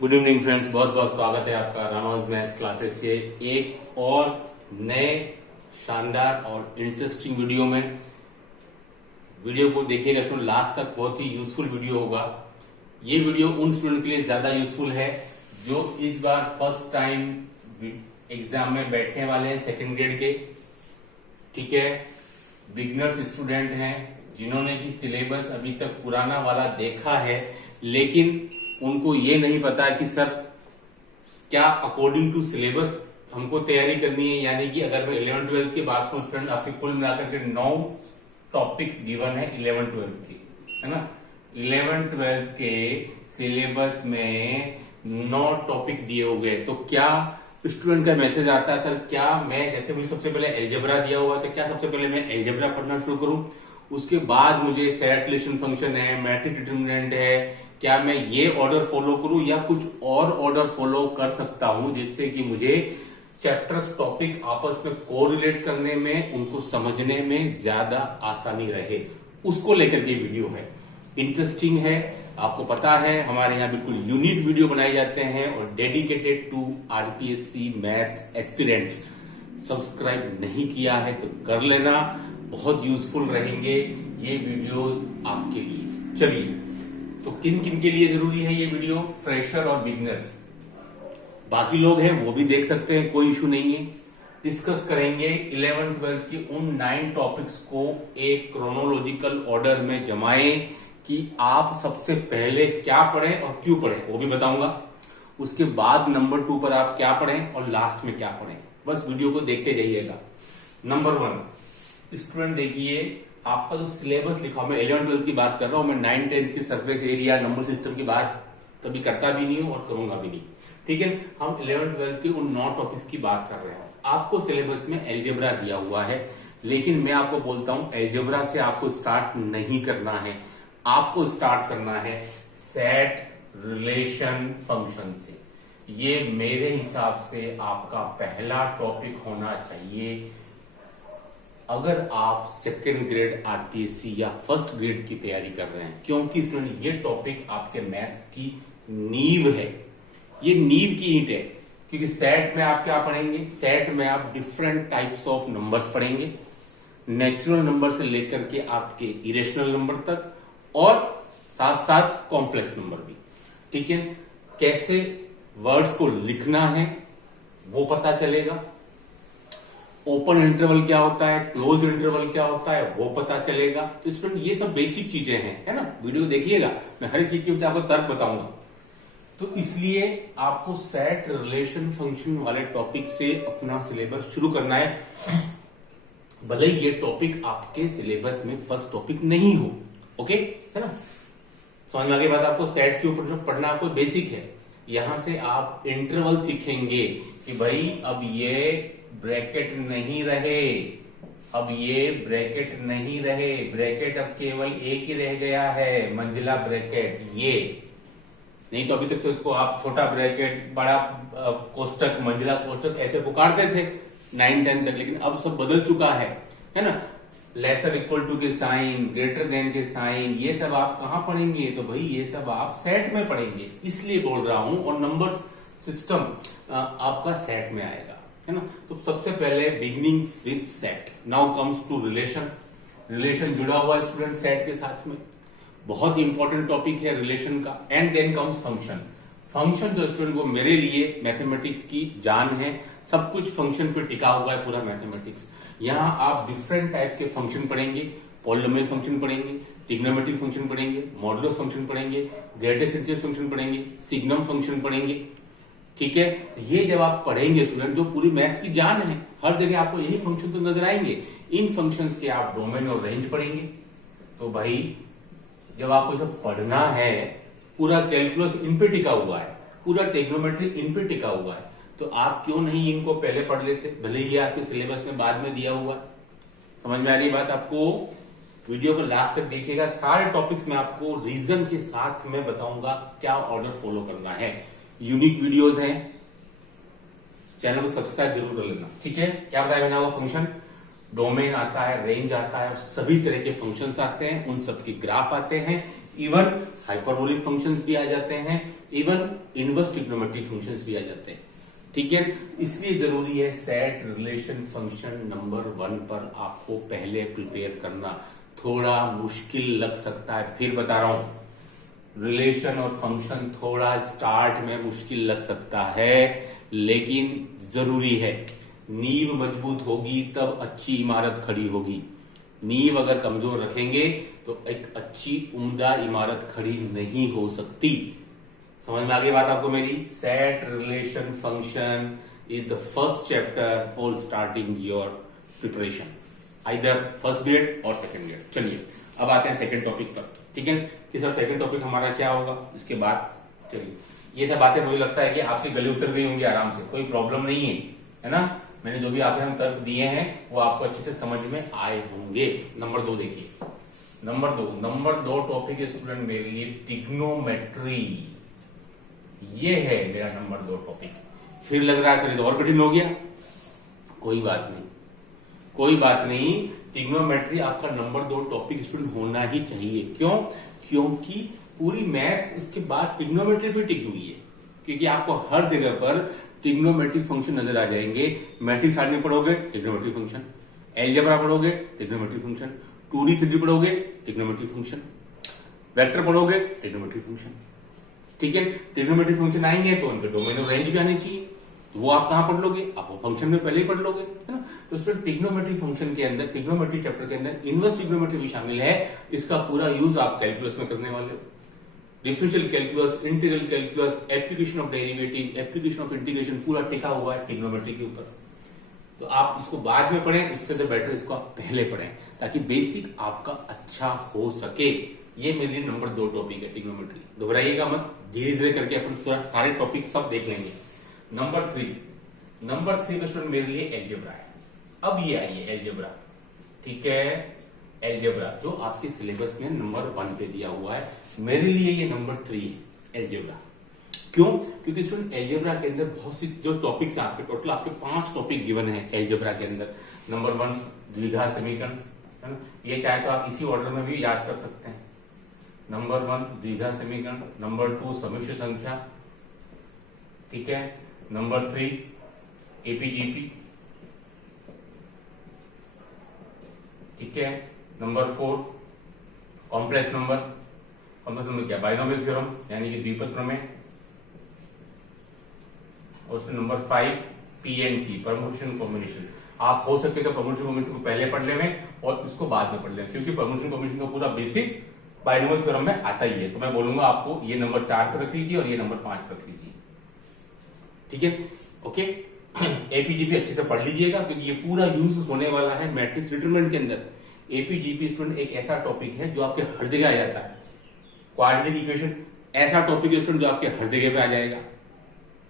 Good evening friends, बहुत बहुत स्वागत है आपका रामानुज मैथ्स क्लासेस के एक और नए शानदार और इंटरेस्टिंग वीडियो में। वीडियो को देखिएगा स्टूडेंट लास्ट तक, बहुत ही यूजफुल वीडियो होगा। ये वीडियो उन स्टूडेंट के लिए ज्यादा यूजफुल है जो इस बार फर्स्ट टाइम एग्जाम में बैठने वाले हैं सेकेंड ग्रेड के, ठीक है। बिगनर्स स्टूडेंट हैं जिन्होंने कि सिलेबस अभी तक पुराना वाला देखा है, लेकिन उनको ये नहीं पता है कि सर क्या अकॉर्डिंग टू सिलेबस हमको तैयारी करनी है। यानी कि अगर मैं 11th-12th की बात करूं स्टूडेंट, आपके कुल मिलाकर के 9 टॉपिक्स गिवन है 11th-12th की, है ना। 11th-12th के सिलेबस में 9 टॉपिक दिए हो गए, तो क्या स्टूडेंट का मैसेज आता है सर क्या मैं, जैसे मुझे सबसे पहले एल्जेब्रा दिया हुआ था, क्या सबसे पहले मैं एल्जेब्रा पढ़ना शुरू करूं, उसके बाद मुझे सेट रिलेशन फंक्शन है, मैट्रिक्स डिटरमिनेंट है, क्या मैं ये ऑर्डर फॉलो करूं या कुछ और ऑर्डर फॉलो कर सकता हूं जिससे कि मुझे चैप्टर्स टॉपिक आपस में कोरिलेट करने में, उनको समझने में ज्यादा आसानी रहे, उसको लेकर के वीडियो है। इंटरेस्टिंग है, आपको पता है हमारे यहाँ बिल्कुल यूनिक वीडियो बनाए जाते हैं और dedicated to RPSC maths aspirants. Subscribe नहीं किया है तो कर लेना, बहुत यूजफुल रहेंगे ये वीडियोस आपके लिए। चलिए, तो किन किन के लिए जरूरी है ये वीडियो? फ्रेशर और बिगनर्स, बाकी लोग हैं वो भी देख सकते हैं, कोई इशू नहीं है। डिस्कस करेंगे 11th-12th की उन 9 टॉपिक्स को एक क्रोनोलॉजिकल ऑर्डर में जमाएं कि आप सबसे पहले क्या पढ़ें और क्यों पढ़ें वो भी बताऊंगा। उसके बाद नंबर 2 पर आप क्या पढ़ें और लास्ट में क्या पढ़ें, बस वीडियो को देखते जाइएगा। नंबर 1 स्टूडेंट, देखिए आपका जो सिलेबस लिखा, मैं 11th-12th की बात कर रहा हूं, मैं 9th-10th की सरफेस एरिया नंबर सिस्टम की बात कभी करता भी नहीं हूं और करूंगा भी नहीं, ठीक है। हम 11th-12th के उन 9 टॉपिक्स की बात कर रहे हैं। आपको सिलेबस में एल्जेब्रा दिया हुआ है, लेकिन मैं आपको बोलता हूं एल्जेब्रा से आपको स्टार्ट नहीं करना है, आपको स्टार्ट करना है सेट रिलेशन फंक्शन से। ये मेरे हिसाब से आपका पहला टॉपिक होना चाहिए अगर आप सेकेंड ग्रेड आरपीएससी या फर्स्ट ग्रेड की तैयारी कर रहे हैं, क्योंकि स्टूडेंट ये टॉपिक आपके मैथ्स की नींव है, ये नींव की ईंट है। क्योंकि सेट में आप क्या पढ़ेंगे? सेट में आप डिफरेंट टाइप्स ऑफ नंबर्स पढ़ेंगे, नेचुरल नंबर से लेकर के आपके इरेशनल नंबर तक, और साथ साथ कॉम्प्लेक्स नंबर भी, ठीक है। कैसे वर्ड्स को लिखना है वो पता चलेगा, ओपन इंटरवल क्या होता है, क्लोज इंटरवल क्या होता है वो पता चलेगा। तो स्टूडेंट ये सब बेसिक चीजें हैं, है ना। वीडियो देखिएगा, मैं हर चीज की आपको तर्क बताऊंगा। तो इसलिए आपको सेट रिलेशन फंक्शन वाले टॉपिक से अपना सिलेबस शुरू करना है, भले ही ये टॉपिक आपके सिलेबस में फर्स्ट टॉपिक नहीं हो, ओके, है ना। समझ में आ गई बात आपको? सेट के ऊपर जो पढ़ना आपको बेसिक है, यहां से आप इंटरवल सीखेंगे कि भाई अब ये ब्रैकेट नहीं रहे, अब ये ब्रैकेट नहीं रहे, ब्रैकेट अब केवल एक ही रह गया है, मंजिला ब्रैकेट। ये नहीं तो अभी तक तो इसको आप छोटा ब्रैकेट, बड़ा कोष्टक, मंजिला कोष्टक ऐसे पुकारते थे 9-10 तक, लेकिन अब सब बदल चुका है ना। लेसर इक्वल टू के साइन, ग्रेटर देन के साइन, ये सब आप कहां पढ़ेंगे? तो भाई ये सब आप सेट में पढ़ेंगे, इसलिए बोल रहा हूं। और नंबर सिस्टम आपका सेट में आएगा, है ना। तो सबसे पहले beginning with set, now comes to relation. Relation जुड़ा हुआ है स्टूडेंट सेट के साथ में, बहुत इंपॉर्टेंट टॉपिक है रिलेशन का। And then comes function. Function जो स्टूडेंट वो मेरे लिए मैथमेटिक्स की जान है, सब कुछ फंक्शन पे टिका हुआ है पूरा मैथमेटिक्स। यहाँ आप डिफरेंट टाइप के फंक्शन पढ़ेंगे, पॉलिनोमियल फंक्शन पढ़ेंगे, ट्रिग्नोमेट्रिक फंक्शन पढ़ेंगे, मॉडुलस फंक्शन पढ़ेंगे, ग्रेटेस्ट इंटीजर फंक्शन पढ़ेंगे, सिग्नम फंक्शन पढ़ेंगे, ठीक है। तो ये जब आप पढ़ेंगे स्टूडेंट, जो पूरी मैथ्स की जान है, हर जगह आपको यही फंक्शन तो नजर आएंगे। इन फंक्शंस के आप डोमेन और रेंज पढ़ेंगे। तो भाई जब आपको जब पढ़ना है, पूरा कैलकुलस इन पे टिका हुआ है, पूरा ट्रिग्नोमेट्री इन पे टिका हुआ है, तो आप क्यों नहीं इनको पहले पढ़ लेते? भले ही आपके सिलेबस में बाद में दिया हुआ है। समझ में आ रही बात आपको? वीडियो को लास्ट तक देखिएगा, सारे टॉपिक्स में आपको रीजन के साथ में बताऊंगा क्या ऑर्डर फॉलो करना है। यूनिक वीडियोस हैं, चैनल को सब्सक्राइब जरूर कर लेना, ठीक है। क्या बताया मैंने आपको? फंक्शन, डोमेन आता है, रेंज आता है, सभी तरह के फंक्शंस आते हैं, उन सब के ग्राफ आते हैं, इवन हाइपरबोलिक फंक्शंस भी आ जाते हैं, इवन इनवर्स ट्रिग्नोमेट्रिक फंक्शंस भी आ जाते हैं, ठीक है। इसलिए जरूरी है सेट रिलेशन फंक्शन नंबर 1 पर आपको पहले प्रिपेयर करना। थोड़ा मुश्किल लग सकता है, फिर बता रहा हूं, रिलेशन और फंक्शन थोड़ा स्टार्ट में मुश्किल लग सकता है, लेकिन जरूरी है। नींव मजबूत होगी तब अच्छी इमारत खड़ी होगी। नींव अगर कमजोर रखेंगे तो एक अच्छी उम्दा इमारत खड़ी नहीं हो सकती। समझ में आ गई बात आपको मेरी? Set relation function is the first chapter for starting your preparation, either first grade और सेकंड ग्रेड। चलिए अब आते हैं सेकंड टॉपिक पर, ठीक है कि सर सेकंड टॉपिक हमारा क्या होगा इसके बाद। चलिए ये सब बातें मुझे लगता है कि आपके गले उतर गई होंगी आराम से, कोई प्रॉब्लम नहीं है ना। मैंने जो भी आपके हम तर्क दिए हैं वो आपको अच्छे से समझ में आए होंगे। नंबर 2 देखिए, नंबर दो टॉपिक स्टूडेंट मेरे लिए ट्रिग्नोमेट्री, ये है मेरा नंबर 2 टॉपिक। फिर लग रहा है सर ये तो और कठिन हो गया, कोई बात नहीं, ट्रिग्नोमेट्री आपका नंबर 2 टॉपिक स्टूडेंट होना ही चाहिए। क्यों? क्योंकि पूरी मैथ्स इसके बाद ट्रिग्नोमेट्री पे टिकी हुई है, क्योंकि आपको हर जगह पर ट्रिग्नोमेट्रिक फंक्शन नजर आ जाएंगे। मैट्रिक्स सारणी पढ़ोगे ट्रिग्नोमेट्रिक फंक्शन, एलजेब्रा पढ़ोगे ट्रिग्नोमेट्रिक फंक्शन, 2D 3D पढ़ोगे ट्रिग्नोमेट्रिक फंक्शन, वेक्टर पढ़ोगे ट्रिग्नोमेट्रिक फंक्शन, ठीक है। ट्रिग्नोमेट्रिक फंक्शन आएंगे तो उनके डोमेन ऑफ रेंज भी आने चाहिए, तो वो आप कहां पढ़ लोगे? आप वो फंक्शन में पहले ही पढ़ लोगे, है ना। तो उसमें ट्रिग्नोमेट्रिक फंक्शन के अंदर, ट्रिग्नोमेट्री चैप्टर के अंदर इनवर्स ट्रिग्नोमेट्री भी शामिल है। इसका पूरा यूज आप कैलकुलस में करने वाले हो। Differential calculus, integral calculus, application of derivative, application of integration, पूरा टिका हुआ है ट्रिग्नोमेट्री के ऊपर। तो आप इसको बाद में पढ़ें, उससे तो बेटर इसको आप पहले पढ़ें, ताकि बेसिक आपका अच्छा हो सके। ये मेरे लिए नंबर 2 टॉपिक है ट्रिग्नोमेट्री, घबराइएगा मत, धीरे धीरे करके अपन पूरा सारे टॉपिक सब देख लेंगे। नंबर 3 का स्टूडेंट मेरे लिए एलजेब्रा है। अब ये आई है एलजेब्रा, ठीक है। एलजेब्रा जो आपके सिलेबस में नंबर 1 पे दिया हुआ है, मेरे लिए ये नंबर 3 है एलजेब्रा। क्यों? क्योंकि स्टूडेंट एलजेब्रा के अंदर बहुत सी जो टॉपिक्स आपके टोटल आपके 5 टॉपिक गिवन है एलजेब्रा के अंदर। नंबर 1 द्विघात समीकरण, है ना, ये चाहे तो आप इसी ऑर्डर में भी याद कर सकते हैं। नंबर 1 द्विघात समीकरण, नंबर 2 समिश्र संख्या, ठीक है। नंबर 3 एपीजीपी, ठीक है। नंबर 4 कॉम्प्लेक्स नंबर, क्या? बाइनोमियल थ्योरम यानी कि द्विपद प्रमेय। और नंबर 5 पीएनसी, परमुटेशन कॉम्बिनेशन। आप हो सके तो परमुटेशन कॉम्बिनेशन को पहले पढ़ लें और उसको बाद में पढ़ लें, क्योंकि परमुटेशन कॉम्बिनेशन का पूरा बेसिक बाइनोमियल थ्योरम में आता ही है। तो मैं बोलूंगा आपको ये नंबर 4 पर रख लीजिए और ये नंबर 5 पर रख लीजिए, ठीक है, ओके। एपीजीपी अच्छे से पढ़ लीजिएगा, क्योंकि ये पूरा यूज होने वाला है मैट्रिक्स डिटरमिनेंट के अंदर। एपीजीपी स्टूडेंट एक ऐसा टॉपिक है जो आपके हर जगह आ जाता है। क्वाड्रेटिक इक्वेशन ऐसा टॉपिक है स्टूडेंट जो आपके हर जगह पे आ जाएगा।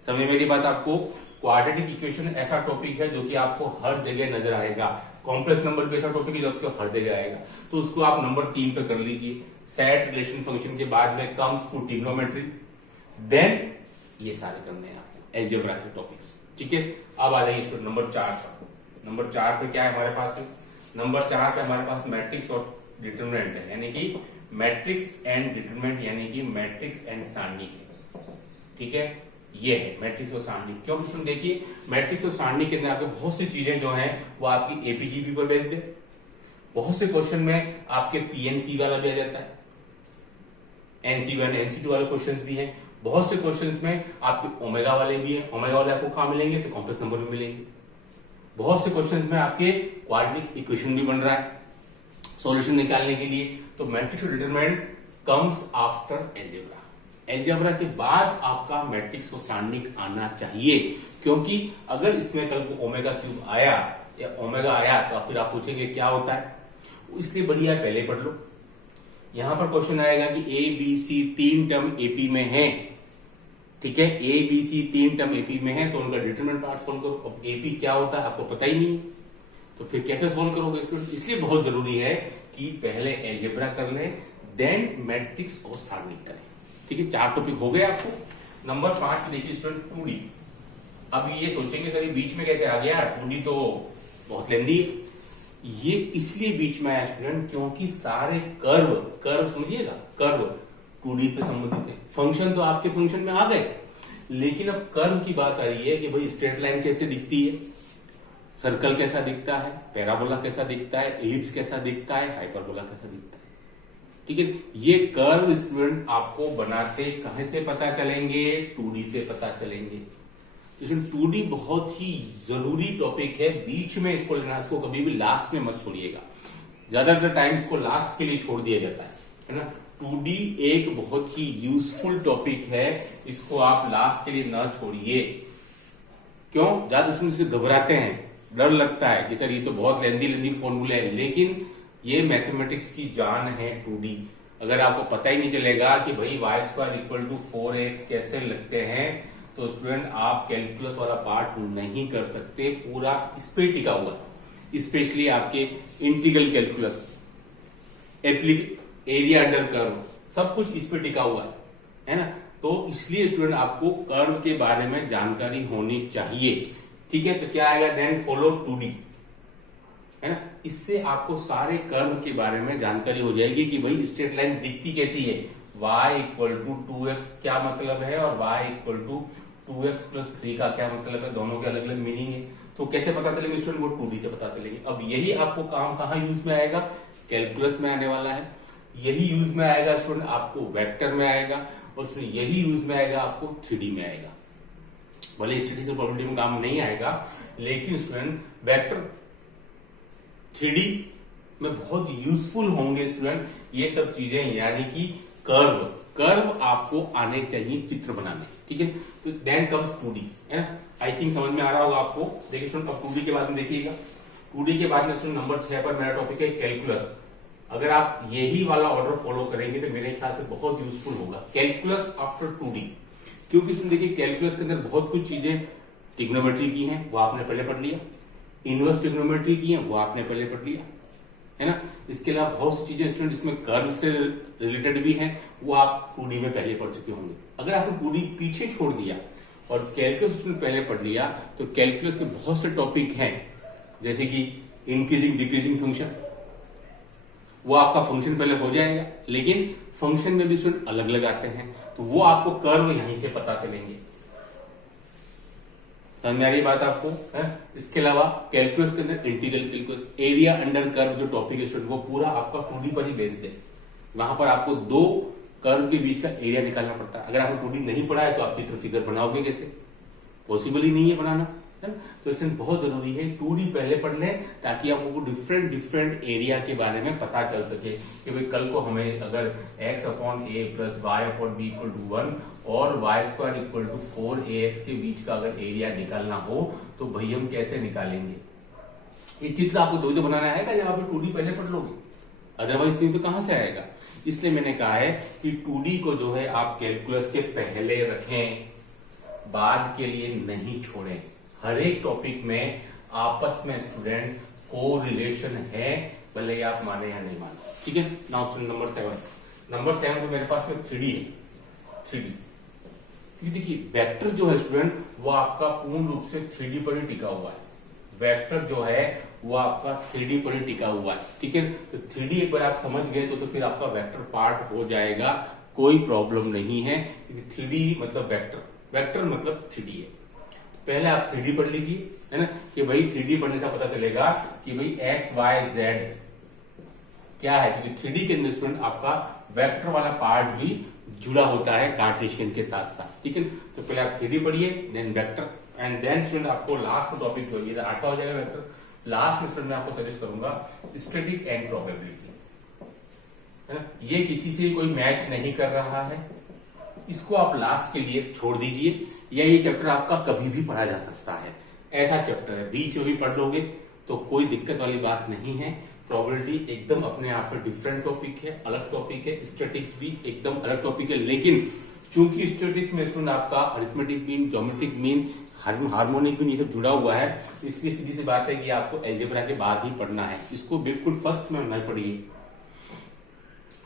समझ मेरी बात आपको? क्वाड्रेटिक इक्वेशन ऐसा टॉपिक है जो कि आपको हर जगह नजर आएगा। कॉम्प्लेक्स नंबर भी ऐसा टॉपिक है जो आपको हर जगह आएगा। तो उसको आप नंबर 3 पे कर लीजिए। सेट रिलेशन फंक्शन के बाद में कम्स टू ट्रिग्नोमेट्री, देन ये सारे करने हैं आपको एलजेब्रा के टॉपिक्स, ठीक है। अब आ जाइए स्टूडेंट नंबर 4 पर। नंबर 4 पे क्या है हमारे पास? नंबर 4 पे हमारे पास मैट्रिक्स और डिटरमिनेंट है, यानी कि मैट्रिक्स एंड डिटरमिनेंट, यानी कि मैट्रिक्स एंड सारणी के, ठीक है। ये है मैट्रिक्स और सारणी। क्यों स्टूडेंट? देखिए मैट्रिक्स और सारणी के अंदर आपके बहुत सी चीजें जो हैं वो आपकी एपीजीपी पर बेस्ड है। बहुत से क्वेश्चन में आपके पीएनसी वाला भी आ जाता है, NC1 NC2 वाले क्वेश्चंस भी हैं। बहुत से क्वेश्चंस में आपके ओमेगा वाले भी हैं। ओमेगा वाले आपको कहां मिलेंगे? तो कॉम्प्लेक्स नंबर में मिलेंगे। बहुत से क्वेश्चंस में आपके क्वाड्रेटिक इक्वेशन भी बन रहा है सॉल्यूशन निकालने के लिए। तो मैट्रिक्स और determinant comes after algebra. Algebra के बाद आपका मैट्रिक्स और सारणिक आना चाहिए, क्योंकि अगर इसमें कल को ओमेगा क्यूब आया या ओमेगा आया तो फिर आप पूछेंगे क्या होता है, इसलिए बढ़िया पहले पढ़ लो। यहां पर क्वेश्चन आएगा कि A B C 3 term AP में है, ठीक है। A B C 3 term AP में है तो उनका डिटरमिनेंट पार्ट सोल्व करो। अब एपी क्या होता है आपको पता ही नहीं, तो फिर कैसे सोल्व करोगे स्टूडेंट? इसलिए बहुत जरूरी है कि पहले एलजेब्रा कर लें, देन मैट्रिक्स और सारणिक करें, ठीक है। 4 टॉपिक हो गए आपको। नंबर 5 देखिए स्टूडेंट 2D। अब ये सोचेंगे सर ये बीच में कैसे आ गया? 2D तो बहुत लेंदी है। ये इसलिए बीच में आया स्टूडेंट क्योंकि सारे कर्व समझिएगा, कर्व 2D पे संबंधित है। फंक्शन तो आपके फंक्शन में आ गए, लेकिन अब कर्व की बात आ रही है कि भाई स्ट्रेट लाइन कैसे दिखती है, सर्कल कैसा दिखता है, पैराबोला कैसा दिखता है, एलिप्स कैसा दिखता है, हाइपरबोला कैसा दिखता है। ठीक है, ये कर्व स्टूडेंट आपको बनाते कहां से पता चलेंगे, 2D से पता चलेंगे। इसमें 2D बहुत ही जरूरी टॉपिक है, बीच में इसको लेना, इसको कभी भी लास्ट में मत छोड़िएगा। ज्यादातर टाइम इसको लास्ट के लिए छोड़ दिया जाता है ना। 2D एक बहुत ही यूजफुल टॉपिक है, इसको आप लास्ट के लिए ना छोड़िए। क्यों? ज्यादा स्टूडेंट से घबराते हैं, डर लगता है कि सर ये तो बहुत लेंदी फॉर्मूले है, लेकिन ये मैथमेटिक्स की जान है 2D। अगर आपको पता ही नहीं चलेगा कि भाई y² = 4x कैसे लगते हैं, तो स्टूडेंट आप कैलकुलस वाला पार्ट नहीं कर सकते। पूरा इस पे टिका हुआ, स्पेशली आपके integral calculus, area under curve, सब कुछ इस पे टिका हुआ है ना। तो इसलिए स्टूडेंट आपको कर्व के बारे में जानकारी होनी चाहिए। ठीक है, तो क्या आएगा, देन फॉलो 2D, है ना। इससे आपको सारे कर्व के बारे में जानकारी हो जाएगी कि भाई स्ट्रेट लाइन दिखती कैसी है, y = 2x क्या मतलब है, और y = 2x + 3 का क्या मतलब है, दोनों के अलग अलग मीनिंग है। तो कैसे पता चलेंगे स्टूडेंट, वो 2D से पता चलेंगे। अब यही आपको काम कहाँ यूज में आएगा, कैलकुलस में आने वाला है। यही यूज में आएगा स्टूडेंट आपको वेक्टर में आएगा, और यही यूज में आएगा आपको 3D में आएगा। भले स्टैटिस्टिकल प्रोबेबिलिटी में काम नहीं आएगा, लेकिन स्टूडेंट वेक्टर 3D में बहुत यूजफुल होंगे स्टूडेंट ये सब चीजें, यानी कि कर्व आपको आने चाहिए चित्र बनाने। ठीक है, तो देन कम्स 2D, है ना। आई थिंक समझ में आ रहा होगा आपको। देखिए स्टूडेंट, अब 2D के बाद में देखिएगा, 2D के बाद में स्टूडेंट नंबर 6 पर मेरा टॉपिक है कैलकुलस। अगर आप यही वाला ऑर्डर फॉलो करेंगे तो मेरे ख्याल से बहुत यूजफुल होगा, कैलकुलस आफ्टर 2D। क्योंकि इसमें देखिए कैलकुलस के अंदर बहुत कुछ चीजें ट्रिग्नोमेट्री की हैं, वो आपने पहले पढ़ लिया, इनवर्स ट्रिग्नोमेट्री की हैं, वो आपने पहले पढ़ लिया, है ना। इसके अलावा बहुत सी चीजें स्टूडेंट इसमें कर्व से रिलेटेड भी हैं, वो आप 2D में पहले पढ़ चुके होंगे। अगर आपने 2D पीछे छोड़ दिया और कैलकुलस उसने पहले पढ़ लिया, तो कैलकुलस के बहुत से टॉपिक हैं, जैसे कि इंक्रीजिंग डिक्रीजिंग फंक्शन, वो आपका फंक्शन पहले हो जाएगा, लेकिन फंक्शन में भी स्टूडेंट अलग अलग आते हैं, तो वो आपको कर्व यहीं से पता चलेंगे। समझ में आ रही बात आपको, है? इसके अलावा कैलकुलस के अंदर integral calculus, area under curve जो टॉपिक है स्टूडेंट, वो पूरा आपका 2D पर ही बेस्ड है। वहां पर आपको दो कर्व के बीच का एरिया निकालना पड़ता है। अगर आपने 2D नहीं पढ़ा है तो आप चित्र फिगर बनाओगे कैसे, पॉसिबल ही नहीं है बनाना, है ना। तो इसमें बहुत जरूरी है 2D पहले पढ़ लें, ताकि आपको डिफरेंट एरिया के बारे में पता चल सके कि भाई कल को हमें अगर x/a + y/b = 1 और y² = 4ax के बीच का अगर एरिया निकालना हो, तो भाई हम कैसे निकालेंगे। ये चित्र आपको तो बनाना है जब आप 2D पहले पढ़ लोगे, अदरवाइज नहीं तो कहां से आएगा। इसलिए मैंने कहा है कि 2D को जो है आप कैलकुलस के पहले रखें, बाद के लिए नहीं छोड़ें। हर एक टॉपिक में आपस में स्टूडेंट को रिलेशन है, भले आप माने या नहीं माने। ठीक है, नाउ स्टूडेंट नंबर 7 पे मेरे पास में 3D है। 3D क्योंकि देखिए वेक्टर जो है स्टूडेंट, वो आपका पूर्ण रूप से 3D पर ही टिका हुआ है। वेक्टर जो है वो आपका 3D पर ही टिका हुआ है। ठीक है, तो 3D एक बार आप समझ गए तो फिर आपका वेक्टर पार्ट हो जाएगा, कोई प्रॉब्लम नहीं है। 3D मतलब वेक्टर मतलब 3D है। पहले आप 3D पढ़ लीजिए, है ना, कि भाई 3D पढ़ने से पता चलेगा कि भाई x, y, z क्या है, क्योंकि 3D के अंदर स्टूडेंट आपका वेक्टर वाला पार्ट भी जुड़ा होता है कार्टेशियन के साथ साथ। ठीक है, तो पहले आप 3D पढ़िए, then vector, and then student आपको लास्ट टॉपिक जो है 8वां हो जाएगा वेक्टर। लास्ट में स्टूडेंट मैं आपको सजेस्ट करूंगा स्टैटिक एंड प्रोबेबिलिटी, है ना। ये किसी से कोई मैच नहीं कर रहा है, इसको आप लास्ट के लिए छोड़ दीजिए, या ये चैप्टर आपका कभी भी पढ़ा जा सकता है। ऐसा चैप्टर है, बीच में भी पढ़ लोगे तो कोई दिक्कत वाली बात नहीं है। प्रोबेबिलिटी एकदम अपने आप में डिफरेंट टॉपिक है, अलग टॉपिक है। स्टैटिक्स भी एकदम अलग टॉपिक है, लेकिन चूंकि स्टैटिक्स में स्टूडेंट आपका arithmetic mean, geometric mean, harmonic mean ये सब जुड़ा हुआ है, इसलिए सीधी सी बात है कि आपको अलजेब्रा के बाद ही पढ़ना है। इसको बिल्कुल फर्स्ट में न पढ़िए,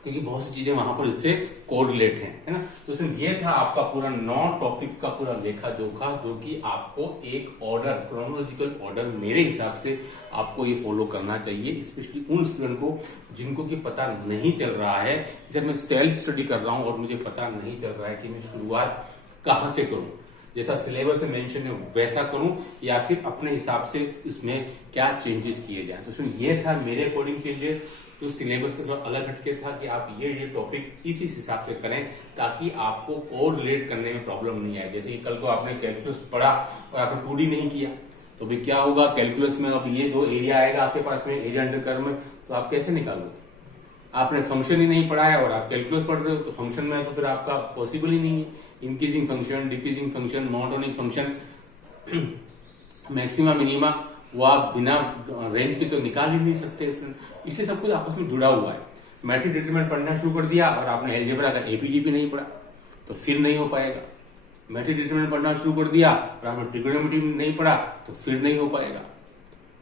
क्योंकि बहुत सी चीजें वहां पर इससे कोरिलेट हैं, है ना। तो इसमें ये था आपका पूरा 9 टॉपिक्स का पूरा लेखा जोखा, जो कि आपको एक ऑर्डर, क्रोनोलॉजिकल ऑर्डर मेरे हिसाब से आपको ये फॉलो करना चाहिए, स्पेशली उन स्टूडेंट को जिनको कि पता नहीं चल रहा है। जैसे मैं सेल्फ स्टडी कर रहा हूं और मुझे पता नहीं चल रहा है कि मैं शुरुआत कहां से करूं, जैसा सिलेबस में मेंशन है वैसा करूं या फिर अपने हिसाब से इसमें क्या चेंजेस किए जाए। तो इसमें यह था मेरे अकॉर्डिंग चेंजेस, जो सिलेबस से थोड़ा अलग हटके था कि आप ये टॉपिक इस हिसाब से करें ताकि आपको और रिलेट करने में प्रॉब्लम नहीं आए। जैसे कि कल को आपने कैलकुलस पढ़ा और आपने 2D नहीं किया तो भी क्या होगा, कैलकुलस में अब ये 2 एरिया आएगा आपके पास में, एरिया अंडर कर्व में, तो आप कैसे निकालोगे। आपने फंक्शन ही नहीं पढ़ा है और आप कैलकुलस पढ़ रहे हो, तो फंक्शन में तो फिर आपका पॉसिबल ही नहीं है। Increasing function, decreasing function, monotonic function, maxima minima, वो आप बिना रेंज के तो निकाल ही नहीं सकते। इसलिए सब कुछ आपस में जुड़ा हुआ है। मैट्रिक डिटरमिनेंट पढ़ना शुरू कर दिया और आपने अलजेब्रा का एपीजीपी नहीं पढ़ा तो फिर नहीं हो पाएगा। मैट्रिक डिटरमिनेंट पढ़ना शुरू कर दिया और आपने ट्रिग्नोमेट्री नहीं पढ़ा तो फिर नहीं हो पाएगा।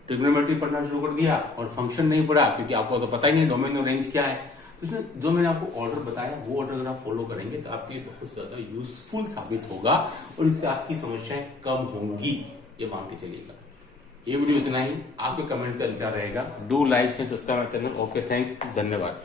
ट्रिग्नोमेट्री पढ़ना शुरू कर दिया और फंक्शन नहीं पढ़ा क्योंकि आपको तो पता ही नहीं डोमेन और रेंज क्या है। इसमें जो मैंने आपको ऑर्डर बताया वो ऑर्डर अगर आप फॉलो करेंगे तो आपके लिए बहुत ज्यादा यूजफुल साबित होगा और इससे आपकी समस्याएं कम होंगी, ये मान के चलिएगा। ये वीडियो इतना ही, आपके कमेंट्स का इंतजार रहेगा। Do like share subscribe channel. Okay, thanks, धन्यवाद।